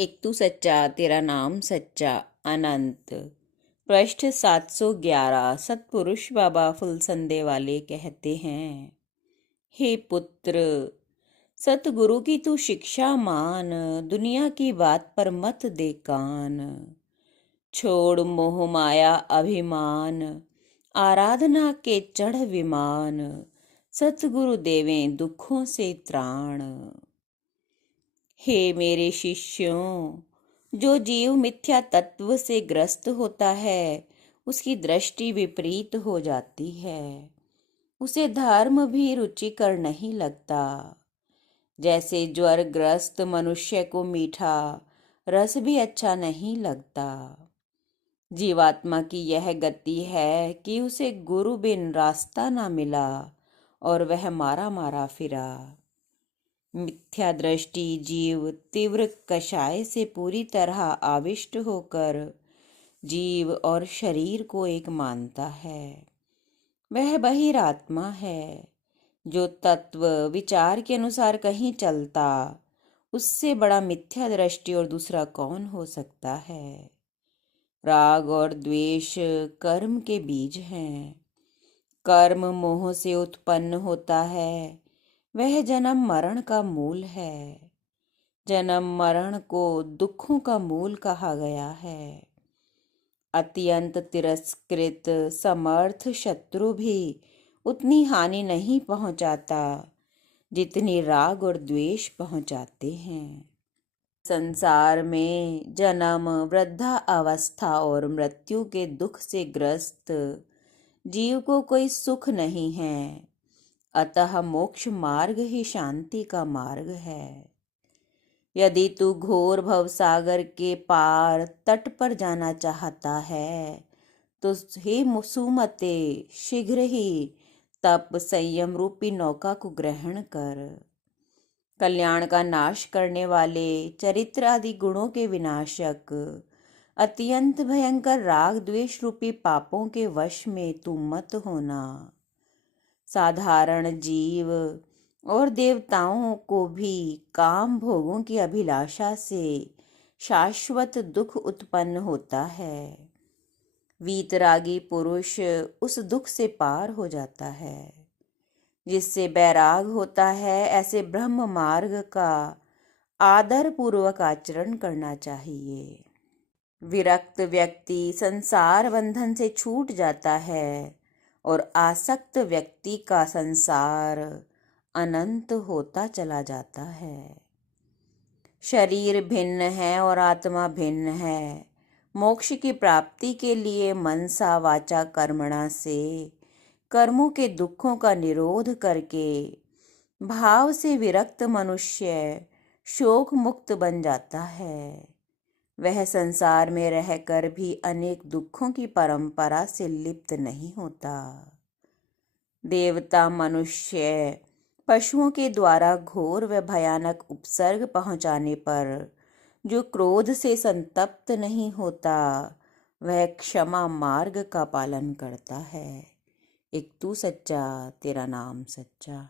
एक तू सच्चा तेरा नाम सच्चा अनंत। पृष्ठ 711। सतपुरुष बाबा फुलसंदे वाले कहते हैं, हे पुत्र, सतगुरु की तू शिक्षा मान, दुनिया की बात पर मत दे कान। छोड़ मोह माया अभिमान, आराधना के चढ़ विमान, सतगुरु देवें दुखों से त्राण। हे मेरे शिष्यों, जो जीव मिथ्या तत्व से ग्रस्त होता है उसकी दृष्टि विपरीत हो जाती है, उसे धर्म भी रुचिकर नहीं लगता। जैसे ज्वर ग्रस्त मनुष्य को मीठा रस भी अच्छा नहीं लगता। जीवात्मा की यह गति है कि उसे गुरु बिन रास्ता ना मिला और वह मारा मारा फिरा। मिथ्या दृष्टि जीव तीव्र कषाय से पूरी तरह आविष्ट होकर जीव और शरीर को एक मानता है। वह बहिरात्मा है जो तत्व विचार के अनुसार कहीं चलता, उससे बड़ा मिथ्या दृष्टि और दूसरा कौन हो सकता है। राग और द्वेष कर्म के बीज हैं। कर्म मोह से उत्पन्न होता है, वह जन्म मरण का मूल है। जन्म मरण को दुखों का मूल कहा गया है। अत्यंत तिरस्कृत समर्थ शत्रु भी उतनी हानि नहीं पहुंचाता जितनी राग और द्वेष पहुंचाते हैं। संसार में जन्म, वृद्धा अवस्था और मृत्यु के दुख से ग्रस्त जीव को कोई सुख नहीं है। अतः मोक्ष मार्ग ही शांति का मार्ग है। यदि तू घोर भवसागर के पार तट पर जाना चाहता है तो हे सुमते, शीघ्र ही तप संयम रूपी नौका को ग्रहण कर। कल्याण का नाश करने वाले चरित्र आदि गुणों के विनाशक अत्यंत भयंकर राग द्वेष रूपी पापों के वश में तू मत होना। साधारण जीव और देवताओं को भी काम भोगों की अभिलाषा से शाश्वत दुख उत्पन्न होता है। वीतरागी पुरुष उस दुख से पार हो जाता है। जिससे बैराग होता है, ऐसे ब्रह्म मार्ग का आदर पूर्वक आचरण करना चाहिए। विरक्त व्यक्ति संसार बंधन से छूट जाता है और आसक्त व्यक्ति का संसार अनंत होता चला जाता है। शरीर भिन्न है और आत्मा भिन्न है। मोक्ष की प्राप्ति के लिए मनसा वाचा कर्मणा से कर्मों के दुखों का निरोध करके भाव से विरक्त मनुष्य शोक मुक्त बन जाता है। वह संसार में रहकर भी अनेक दुखों की परंपरा से लिप्त नहीं होता। देवता, मनुष्य, पशुओं के द्वारा घोर व भयानक उपसर्ग पहुंचाने पर जो क्रोध से संतप्त नहीं होता, वह क्षमा मार्ग का पालन करता है। एक तू सच्चा तेरा नाम सच्चा।